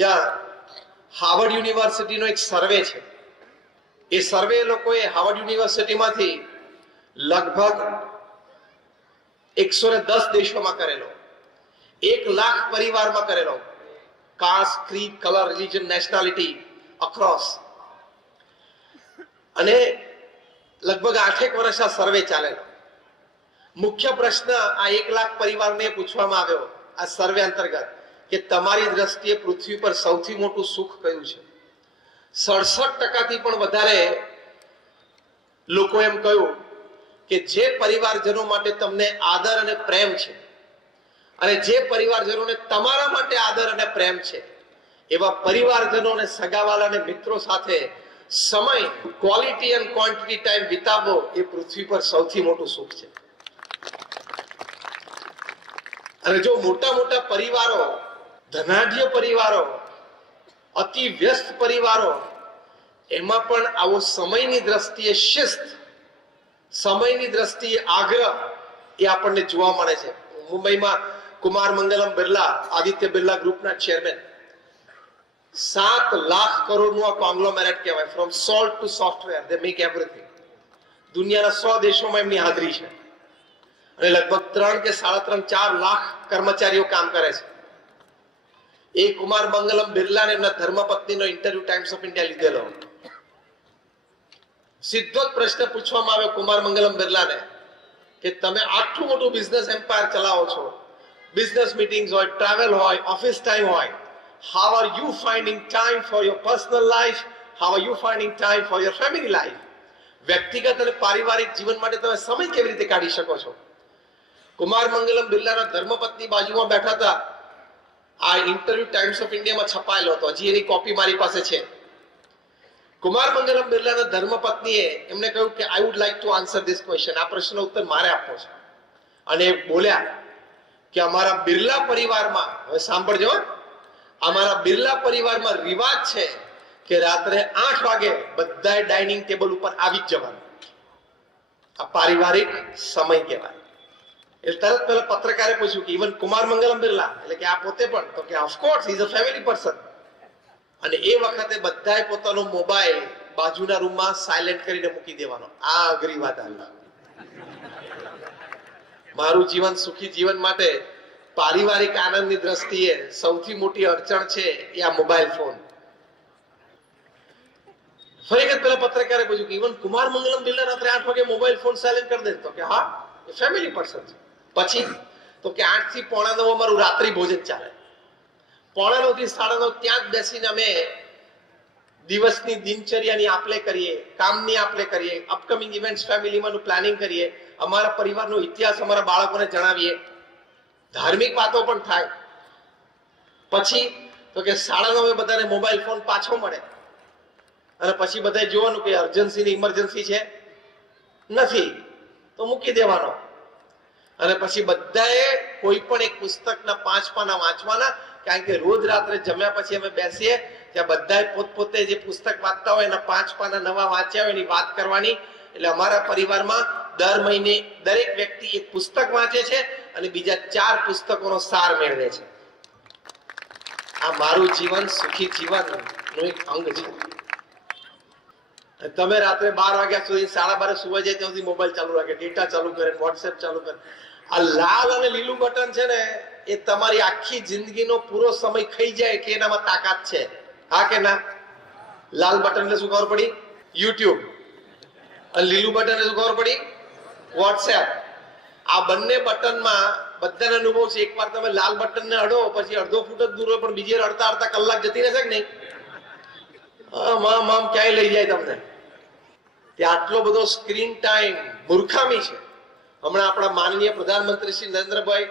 ત્યાં હાર્વર્ડ યુનિવર્સિટીનો એક સર્વે છે. એ સર્વે લોકોએ હાર્વર્ડ યુનિવર્સિટીમાંથી લગભગ 110 દેશોમાં કરેલો, 1 લાખ પરિવારમાં કરેલો, caste, creed, colour, religion, nationality across. અને લગભગ 8 વર્ષ આ સર્વે ચાલેલો. મુખ્ય પ્રશ્ન આ 1 લાખ પરિવારને પૂછવામાં આવ્યો આ સર્વે અંતર્ગત કે તમારી દ્રષ્ટિએ પૃથ્વી પર સૌથી મોટું સુખ કયું છે? 67% પણ વધારે લોકો એમ કહ્યું કે જે પરિવારજનો માટે તમને આદર અને પ્રેમ છે, અને જે પરિવારજનોને તમારા માટે આદર અને પ્રેમ છે, એવા પરિવારજનો અને સગાવાલા અને મિત્રો સાથે સમય, ક્વોલિટી એન્ડ ક્વોન્ટિટી ટાઈમ વિતાવવો એ પૃથ્વી પર સૌથી મોટું સુખ છે. અને જો મોટા મોટા પરિવારો, ધનાઢ્ય પરિવારો, અતિ વ્યસ્ત પરિવારો, એમાં પણ આવો સમયની દ્રષ્ટિએ શિસ્ત, સમયની દ્રષ્ટિએ આગ્રહ એ આપણને જોવા મળે છે. મુંબઈમાં કુમાર મંગલમ બિરલા, આદિત્ય બિરલા ગ્રુપના ચેરમેન, 7 લાખ કરોડનું આ કોંગ્લોમેરેટ કહેવાય. From salt two software they make everything. દુનિયાના 100 દેશોમાં એમની હાજરી છે અને લગભગ 3 કે 3.5 4 લાખ કર્મચારીઓ કામ કરે છે. એ કુમાર મંગલમ બિરલા ને એમના ધર્મપત્નીનો ઇન્ટરવ્યુ ટાઈમ્સ ઓફ ઇન્ડિયા લીધેલો. સીધો જ પ્રશ્ન પૂછવામાં આવ્યો કુમાર મંગલમ બિરલાને કે તમે આટલું મોટું બિઝનેસ એમ્પાયર ચલાવો છો, બિઝનેસ મીટિંગ્સ હોય, ટ્રાવેલ હોય, ઓફિસ ટાઈમ હોય, how are you finding time for your personal life? How are you finding time for your family life? વ્યક્તિગત અને પારિવારિક જીવન માટે તમે સમય કેવી રીતે કાઢી શકો છો? કુમાર મંગલમ બિરલાના ધર્મપત્ની બાજુમાં બેઠા હતા. આ ઇન્ટરવ્યુ ટાઈમ્સ ઓફ ઇન્ડિયામાં છપાયેલો હતો, હજી એની કોપી મારી પાસે છે. કુમાર મંગલમ બિરલાના ધર્મપત્નીએ એમને કહ્યું કે I would like to answer this question. આ પ્રશ્નનો ઉત્તર મારે આપવો છે. અને બોલ્યા કે અમારા બિરલા પરિવારમાં, હવે સાંભળજો, અમારા બિરલા પરિવારમાં રિવાજ છે કે રાત્રે 8 વાગે બધાએ ડાઇનિંગ ટેબલ ઉપર આવી જ જવાનું. આ પારિવારિક સમય કહેવાય. એટલે તરત પહેલા પત્રકારે પૂછ્યું કે ઇવન કુમાર મંગલમ બિરલા, એટલે કે આ પોતે પણ? તો કે of course he is a family person. અને એ વખતે બધાએ પોતાનો મોબાઈલ બાજુના રૂમમાં સાયલેન્ટ કરીને મૂકી દેવાનો. આ અઘરી વાત આવી. મારું જીવન સુખી જીવન માટે પારિવારિક આનંદની દ્રષ્ટિએ સૌથી મોટી અડચણ છે એ આ મોબાઈલ ફોન. ફરી વખત પેલા પત્રકારે પૂછ્યું કે ઇવન કુમાર મંગલમ બિરલા રાત્રે 8 વાગે મોબાઈલ ફોન સાયલેન્ટ કરી દે? તો કે હા, એ ફેમિલી પર્સન છે. પછી તો કે 8 થી 8:45 અમારું રાત્રિ ભોજન ચાલે. 8:45 થી 9:30 ત્યાં જ બેસીને અમે દિવસની દિનચર્યાની આપલે કરીએ, કામની આપલે કરીએ, અપકમિંગ ઇવેન્ટ્સ ફેમિલીમાંનું પ્લાનિંગ કરીએ, અમારા પરિવારનો ઇતિહાસ અમારા બાળકોને જણાવીએ, ધાર્મિક વાતો પણ થાય. પછી તો કે 9:30 બધાને મોબાઈલ ફોન પાછો મળે અને પછી બધાએ જોવાનું કે અર્જન્સી ની ઇમરજન્સી છે, નથી, તો મૂકી દેવાનો. અને પછી બધાએ કોઈ પણ એક પુસ્તકના 5 પાના વાંચવાના. કારણ કે રોજ રાત્રે જમ્યા પછી અમે બેસીએ ત્યાં બધાએ પોતપોતે જે પુસ્તક વાંચતા હોય એના 5 પાના નવા વાંચ્યા હોય એની વાત કરવાની. એટલે અમારા પરિવારમાં દર મહિને દરેક વ્યક્તિ એક પુસ્તક વાંચે છે અને બીજા 4 પુસ્તકોનો સાર મેળવે છે. આ મારું જીવન સુખી જીવનનું એક અંગ છે. તમે રાત્રે 12 વાગ્યા સુધી 12:30 સુવા જાય ત્યાં સુધી મોબાઈલ ચાલુ રાખે, ડેટા ચાલુ કરે, વોટ્સએપ ચાલુ કરે. આ લાલ અને લીલું બટન છે ને, એ તમારી આખી જિંદગીનો પૂરો સમય ખાઈ જાય કે એનામાં તાકાત છે? હા કે ના? લાલ બટન એટલે શું ખબર પડી? યુટ્યુબ. અને લીલું બટન એટલે શું ખબર પડી? વોટ્સએપ. આ બંને બટનમાં બધાને અનુભવ છે. એકવાર તમે લાલ બટનને અડો પછી અડધો ફૂટ જ દૂર હોય પણ બીજી અડધા કલાક જતી રહેશે કે નહીં? આમ ક્યાંય લઈ જાય તમને. ત્યાં આટલો બધો સ્ક્રીન ટાઈમ મૂર્ખામી છે. હમણાં આપણા માનનીય પ્રધાનમંત્રી શ્રી નરેન્દ્રભાઈ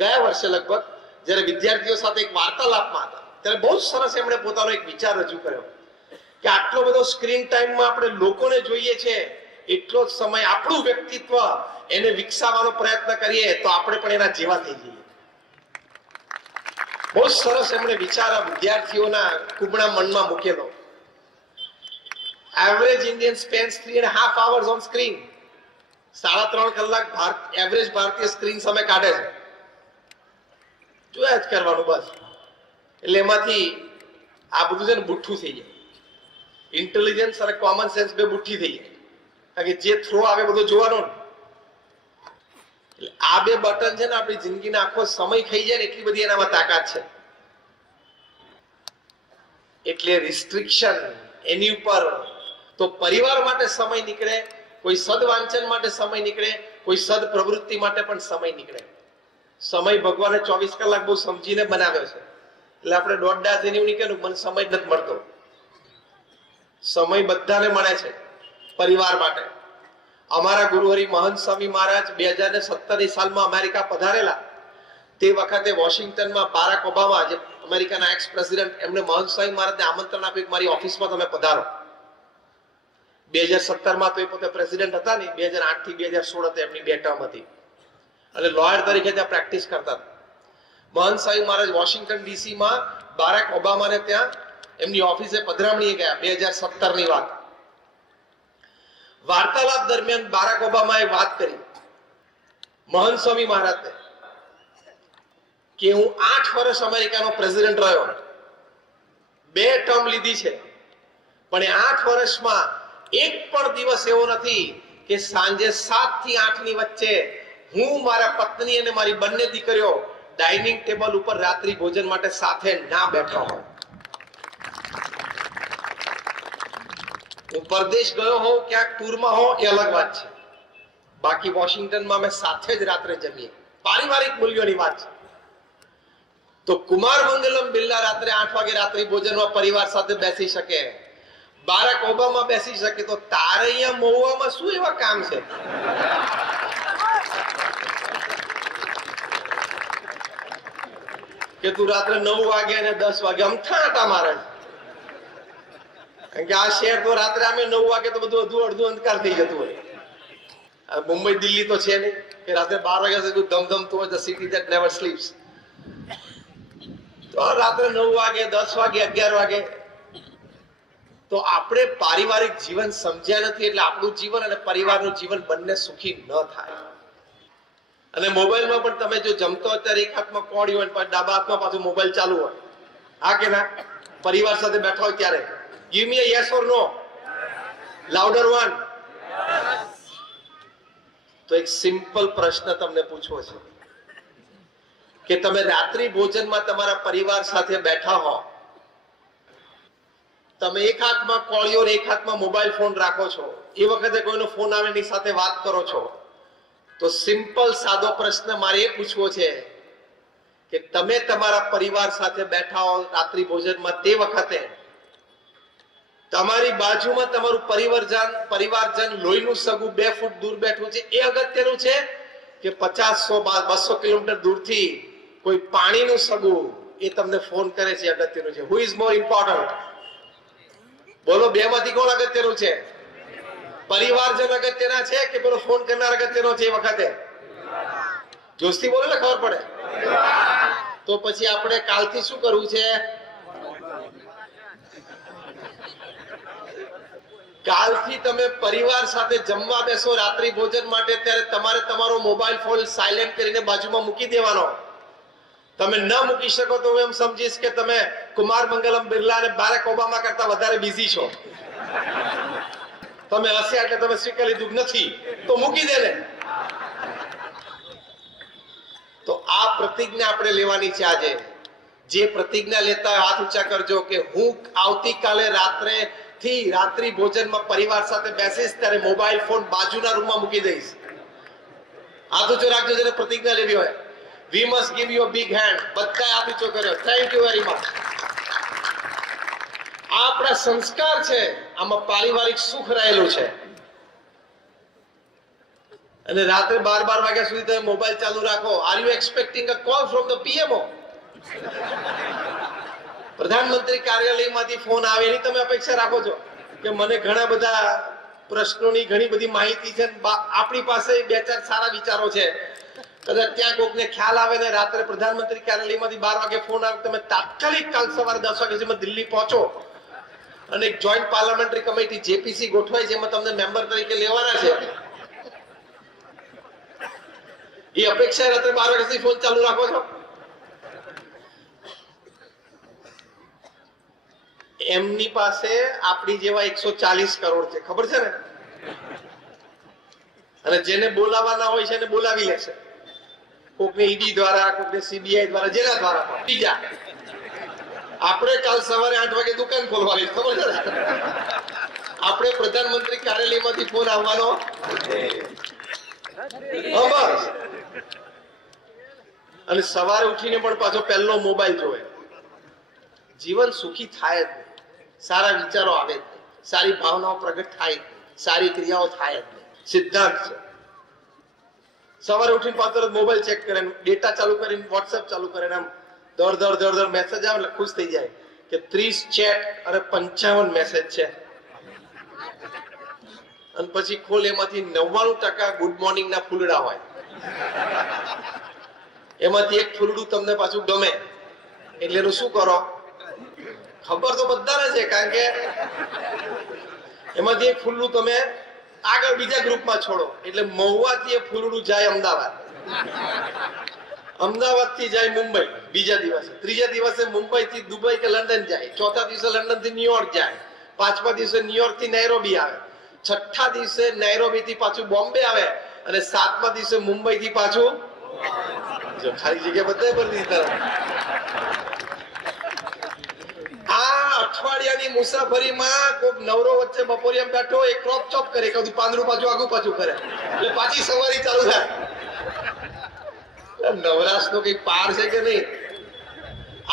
ગયા વર્ષે લગભગ જ્યારે વિદ્યાર્થીઓ સાથે એક વાર્તાલાપમાં હતા ત્યારે બહુ સરસ એમણે પોતાનો એક વિચાર રજૂ કર્યો કે આટલો બધો સ્ક્રીન ટાઈમમાં આપણે લોકોને જોઈએ છે, એટલો જ સમય આપણું વ્યક્તિત્વ એને વિકસાવવાનો પ્રયત્ન કરીએ તો આપણે પણ એના જેવા થઈ જઈએ. બહુ સરસ એમણે વિચાર વિદ્યાર્થીઓના કુબડા મનમાં મૂકેલો. Average Indian spends 3.5 hours on screen. 3.5 કલાક એવરેજ ભારતીય સ્ક્રીન સામે કાઢે છે. જોયા જ કરવાનું બસ. એટલે એમાંથી આ બધું છે ને બુઠ્ઠું થઈ જાય. ઇન્ટેલિજન્સ અને કોમન સેન્સ બે બુઠ્ઠી થઈ જાય, કારણ કે જે થ્રો આવે બધું જોવાનો ને. એટલે આ બે બટન છે ને આપણી જિંદગીનો આખો સમય ખાઈ જાય ને એટલી બધી એનામાં તાકાત છે. એટલે રિસ્ટ્રિક્શન એની ઉપર તો પરિવાર માટે સમય નીકળે, કોઈ સદવાંચન માટે સમય નીકળે, કોઈ સદ પ્રવૃત્તિ માટે પણ સમય નીકળે. સમય ભગવાને 24 કલાક બહુ સમજીને બનાવ્યો છે. એટલે આપણે દોડડા થઈને એવું નહીં કહેવું મને સમય નથી મળતો. સમય બધાને મળે છે પરિવાર માટે. અમારા ગુરુહરિ મહંત સ્વામી મહારાજ 2017ની સાલમાં અમેરિકા પધારેલા. તે વખતે વોશિંગ્ટનમાં બારાક ઓબામા, જે અમેરિકાના એક્સ પ્રેસિડેન્ટ, એમણે મહંત સ્વામી મહારાજને આમંત્રણ આપ્યું કે મારી ઓફિસમાં તમે પધારો. 2017માં તો એ પોતે પ્રેસિડેન્ટ હતા નહીં, 2008 થી 2016 હતી એમની બે ટર્મ હતી, અને લોયર તરીકે ત્યાં પ્રેક્ટિસ કરતા હતા. મહંત સ્વામી મહારાજ વોશિંગ્ટન ડીસીમાં બારાક ઓબામાને ત્યાં એમની ઓફિસે પધરામણીએ ગયા. 2017ની વાત. વાર્તાલાપ દરમિયાન બારાક ઓબામાએ વાત કરી મહંત સ્વામી મહારાજને કે હું 8 વર્ષ અમેરિકાનો પ્રેસિડેન્ટ રહ્યો, 2 ટર્મ લીધી છે, પણ એ 8 વર્ષમાં એક પણ દિવસ એવો નથી કે સાંજે 7 થી 8 ની વચ્ચે હું, મારા પત્ની અને મારી બંને દીકરીઓ ડાઇનિંગ ટેબલ ઉપર રાત્રિ ભોજન માટે સાથે ના બેઠા હોય. હું પરદેશ ગયો હોઉં, ક્યાંક ટૂરમાં હોઉં, એ અલગ વાત છે. બાકી વોશિંગ્ટનમાં અમે સાથે જ રાત્રે જમીએ. પારિવારિક મૂલ્યોની વાત છે. તો કુમાર મંગલમ બિરલા રાત્રે 8 વાગે રાત્રિ ભોજનમાં પરિવાર સાથે બેસી શકે, બારાક ઓબામા બેસી શકે, તો તારે અહીંયા મહુવામાં શું એવા કામ છે? કે તું રાત્રે 9 વાગે અને 10 વાગે અમથાટા મારે? કારણ કે આ શહેર તો રાત્રે અમે 9 વાગે તો બધું અડધું અંધકાર થઈ જતું હોય. મુંબઈ દિલ્હી તો છે નહીં કે રાત્રે 12 વાગ્યા સુધી ધમધમતું હોય, the city that never sleeps. તો રાત્રે 9 વાગે, 10 વાગે, 11 વાગે. તો આપણે પારિવારિક જીવન સમજ્યા નથી, એટલે આપણું જીવન અને પરિવારનું જીવન બંને સુખી ન થાય. અને મોબાઈલમાં પણ તમે જો જમતો હોય ત્યારે એક હાથમાં કોડી હોય, ડાબા હાથમાં પાછું મોબાઈલ ચાલુ હોય. હા કે ના? પરિવાર સાથે બેઠા હોય ત્યારે give me a yes or no, louder one. તો એક સિમ્પલ પ્રશ્ન તમને પૂછવો છે કે તમે રાત્રિ ભોજનમાં તમારા પરિવાર સાથે બેઠા હો, તમે એક હાથમાં કોળીઓ એક હાથમાં મોબાઈલ ફોન રાખો છો, એ વખતે કોઈનો ફોન આવે એની સાથે વાત કરો છો, તો સિમ્પલ સાદો પ્રશ્ન મારે એ પૂછવો છે કે તમે તમારા પરિવાર સાથે બેઠા હો રાત્રિ ભોજનમાં, તે વખતે તમારી બાજુમાં તમારું પરિવારજન લોહીનું સગું 2 ફૂટ દૂર બેઠું છે, એ અગત્યનું છે કે 50, 100, 200 કિલોમીટર દૂરથી કોઈ પાણીનું સગું એ તમને ફોન કરે છે, અગત્યનું છે? Who is more important? બોલો, બે માંથી કોણ અગત્યનું છે? પરિવારજન અગત્યના છે કે પેલો ફોન કરનાર અગત્યનો છે? એ વખતે જોશથી બોલો ને ખબર પડે. તો પછી આપણે કાલથી શું કરવું છે? કાલથી તમે પરિવાર સાથે જમવા બેસો રાત્રિ ભોજન માટે, ત્યારે તમારે તમારો મોબાઈલ ફોન સાયલેન્ટ કરીને બાજુમાં મૂકી દેવાનો. તમે ન મૂકી શકો તો હું એમ સમજીશ કે તમે કુમાર મંગલમ બિરલા અને બારાક ઓબામા કરતા વધારે બિઝી છો. તમે હસ્યા એટલે તમે સ્વીકાર લીધું નથી, તો મૂકી દે ને. તો આ પ્રતિજ્ઞા આપણે લેવાની છે આજે. જે પ્રતિજ્ઞા લેતા હોય હાથ ઊંચા કરજો કે હું આવતીકાલે રાત્રિ ભોજનમાં પરિવાર સાથે બેસીશ ત્યારે મોબાઈલ ફોન બાજુના રૂમમાં મૂકી દઈશ. હાથ ઊંચો રાખજો જેને પ્રતિજ્ઞા લેવી હોય. We must give you a big hand. બધાએ હાથ ઊંચો કર્યો. Thank you very much. આ આપણા સંસ્કાર છે, આમાં પારિવારિક સુખ રહેલું છે. અને રાત્રે 12 વાગ્યા સુધી તમે મોબાઈલ ચાલુ રાખો. Are you expecting a call from the PMO? પ્રધાનમંત્રી કાર્યાલયમાંથી ફોન આવે એની તમે અપેક્ષા રાખો છો કે મને ઘણા બધા પ્રશ્નોની ઘણી બધી માહિતી છે, આપણી પાસે 2-4 સારા વિચારો છે, કદાચ ત્યાં કોઈકને ખ્યાલ આવે ને રાત્રે પ્રધાનમંત્રી કાર્યાલયમાંથી 12 વાગે ફોન આવે, તમે તાત્કાલિક કાલ સવારે 10 વાગ્યા સુધીમાં દિલ્હી પહોંચો અને એક જોઈન્ટ પાર્લામેન્ટરી કમિટી જેપીસી ગોઠવાય છે, એમાં તમને મેમ્બર તરીકે લેવાના છે. એ અપેક્ષા રાત્રે 12 વાગ્યા સુધી ફોન ચાલુ રાખો છો? એમની પાસે આપણી જેવા 140 કરોડ છે, ખબર છે ને? અને જેને બોલાવાના હોય છે એને બોલાવી લેશે, કોકને ઈડી દ્વારા, કોકને સીબીઆઈ દ્વારા, જેના દ્વારા પણ. બીજા આપણે કાલ સવારે 8 વાગે દુકાન ખોલવાની, ખબર છે ને? આપણે પ્રધાનમંત્રી કાર્યાલયમાંથી ફોન આવવાનો. બસ. અને સવારે ઉઠીને પણ પાછો પહેલો મોબાઈલ જોવે. જીવન સુખી થાય જ નહીં, સારા વિચારો આવે જ નહીં, સારી ભાવનાઓ પ્રગટ થાય જ નહીં, સારી ક્રિયાઓ થાય જ નહીં. સિદ્ધાંત છે. સવારે ઉઠીને પાછો મોબાઈલ ચેક કરે, ડેટા ચાલુ કરીને, વોટ્સએપ ચાલુ કરે, આમ દોડ મેસેજ આવે એટલે ખુશ થઈ જાય કે 30 ચેટ અને 55 મેસેજ છે. અને પછી ખોલ, એમાંથી 99% ગુડ મોર્નિંગ ના ફૂલડા હોય. એમાંથી એક ફૂલડું તમને પાછું ગમે એટલે એનું શું કરો? ખબર તો બધાને છે, કારણ કે એમાંથી એક ફૂલડું તમે આગળ બીજા ગ્રુપમાં છોડો એટલે મહુવાથી એ ફૂલડું જાય અમદાવાદ, અમદાવાદથી જાય મુંબઈ બીજા દિવસે, ત્રીજા દિવસે મુંબઈ થી દુબઈ કે લંડન જાય, ચોથા દિવસે લંડન થી ન્યુયોર્ક જાય, પાંચમા દિવસે ન્યુયોર્ક થી નૈરોબી આવે, છઠ્ઠા દિવસે નૈરોબી થી પાછું બોમ્બે આવે, અને સાતમા દિવસે મુંબઈ થી પાછું ખાલી જગ્યા બધાય પર દીધી. આ અઠવાડિયાની મુસાફરીમાં કોક નવરો વચ્ચે બપોરિયા બેઠો, એક ક્રોપ ચોપ કરે, કદી પાંદડું પાછું આગું પાછું કરે એટલે પાછી સવારી ચાલુ થાય. નવરાશ નો કઈ પાર છે કે નહીં?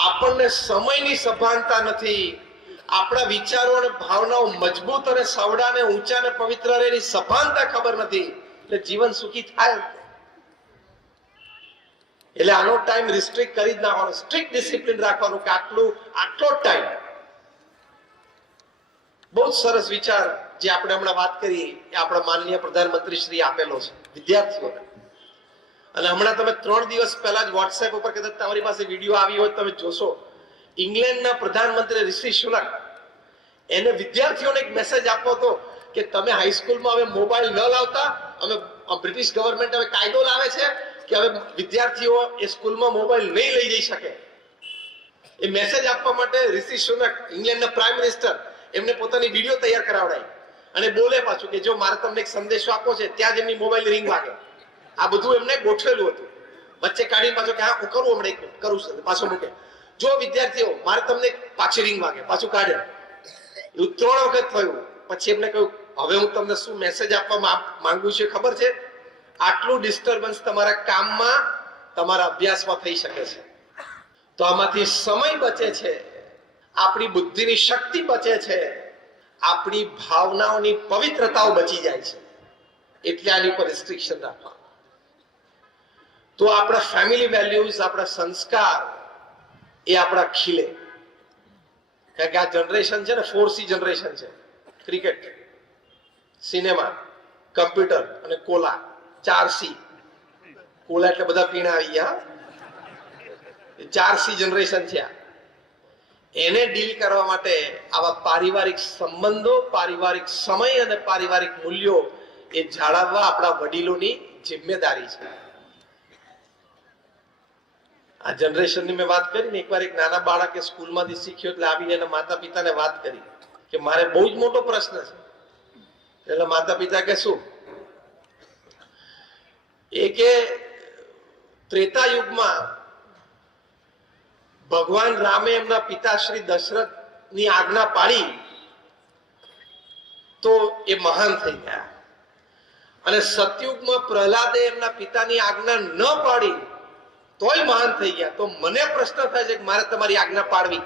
આપણને સમયની સભાનતા નથી, આપણા વિચારો અને ભાવનાઓ મજબૂત અને સવડા ને ઊંચા ને પવિત્ર એની સભાનતા ખબર નથી, એટલે જીવન સુખી થાય. એટલે આનો ટાઈમ રિસ્ટ્રિક્ટ કરી જ નાખવાનો, સ્ટ્રિક્ટ ડિસિપ્લિન રાખવાનું કે આટલો ટાઈમ. બહુ સરસ વિચાર જે આપણે હમણાં વાત કરી એ આપણા માનનીય પ્રધાનમંત્રી શ્રી આપેલો છે વિદ્યાર્થીઓને. અને હમણાં તમે 3 દિવસ પહેલા જ વોટ્સએપ ઉપર કદાચ તમારી પાસે વિડીયો આવી હોય તમે જોશો, ઇંગ્લેન્ડના પ્રધાનમંત્રી ઋષિ સુનક એને વિદ્યાર્થીઓને એક મેસેજ આપવો હતો કે તમે હાઈસ્કૂલમાં હવે મોબાઈલ ન લાવતા, અમે બ્રિટિશ ગવર્મેન્ટ હવે કાયદો લાવે છે કે હવે વિદ્યાર્થીઓ એ સ્કૂલમાં મોબાઈલ નહીં લઈ જઈ શકે. એ મેસેજ આપવા માટે ઋષિ સુનક ઇંગ્લેન્ડના પ્રાઇમ મિનિસ્ટર એમને પોતાની વિડીયો તૈયાર કરાવડાવી અને બોલે પાછું કે જો મારે તમને એક સંદેશો આપવો છે, ત્યાં જ એમની મોબાઈલ રિંગ વાગે. આ બધું એમને ગોઠવેલું હતું. વચ્ચે કાઢીને પાછું કે હા હું કરું, હમણાં 1 મિનિટ કરું છું, પાછો મૂકે. જો વિદ્યાર્થીઓ મારે તમને પાછી રિંગ વાગે, પાછું કાઢે. એવું 3 વખત થયું. પછી એમને કહ્યું હવે હું તમને શું મેસેજ આપવા માંગુ છું ખબર છે? આટલું ડિસ્ટર્બન્સ તમારા કામમાં, તમારા અભ્યાસમાં થઈ શકે છે, તો આમાંથી સમય બચે છે, આપણી બુદ્ધિની શક્તિ બચે છે, આપણી ભાવનાઓની પવિત્રતાઓ બચી જાય છે. એટલે આની પર રિસ્ટ્રિક્શન રાખવા. તો આપણા ફેમિલી વેલ્યુઝ, આપણા સંસ્કાર એ આપણા ખીલે. કારણ કે આ જનરેશન છે ને 4C જનરેશન છે. ક્રિકેટ, સિનેમા, કમ્પ્યુટર અને કોલા, 4C. કોલા એટલે બધા પીણા આવી ગયા. 4C જનરેશન છે. એને ડીલ કરવા માટે આવા પારિવારિક સંબંધો, પારિવારિક સમય અને પારિવારિક મૂલ્યો એ જાળવવા આપણા વડીલોની જિમ્મેદારી છે. આ જનરેશનની મેં વાત કરી ને, એકવાર એક નાના બાળકે સ્કૂલમાંથી શીખ્યો એટલે આવીને એના માતા પિતાને વાત કરી કે મારે બહુ જ મોટો પ્રશ્ન છે. એટલે માતા પિતા કે શું? એ કે ત્રેતા યુગમાં ભગવાન રામે એમના પિતા શ્રી દશરથ ની આજ્ઞા પાડી તો એ મહાન થઈ ગયા, અને સતયુગમાં પ્રહલાદે એમના પિતાની આજ્ઞા ન પાડી તોય મહાન થઈ ગયા. તો મને પ્રશ્ન થાય છે કે મારે તમારી આજ્ઞા પાડવી.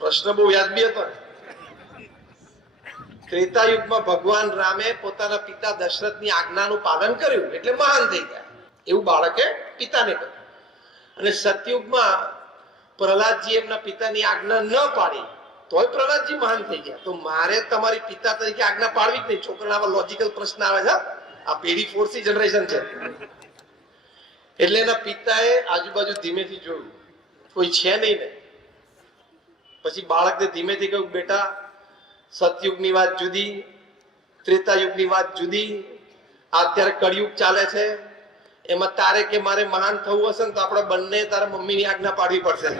પ્રશ્ન બહુ વ્યાજબી હતો. ત્રેતા યુગમાં ભગવાન રામે પોતાના પિતા દશરથની આજ્ઞાનું પાલન કર્યું એટલે મહાન થઈ ગયા, એવું બાળકે પિતાને કહ્યું. અને સતયુગમાં પ્રહલાદજી એમના પિતાની આજ્ઞા ન પાડી તોય પ્રહલાદજી મહાન થઈ ગયા. તો મારે તમારી પિતા તરીકે આજ્ઞા પાડવી જ નહીં. છોકરાના આવા લોજિકલ પ્રશ્ન આવે છે. આ પેઢી 4C જનરેશન છે. એટલે એના પિતાએ આજુબાજુ ધીમેથી જોયું, કોઈ છે નહીં ને. પછી બાળકને ધીમેથી કહ્યું બેટા, સતયુગની વાત જુદી, ત્રેતા યુગની વાત જુદી, અત્યારે કળિયુગ ચાલે છે, એમાં તારે કે મારે મહાન થવું હશે ને તો આપણે બંને તારા મમ્મીની આજ્ઞા પાડવી પડશે.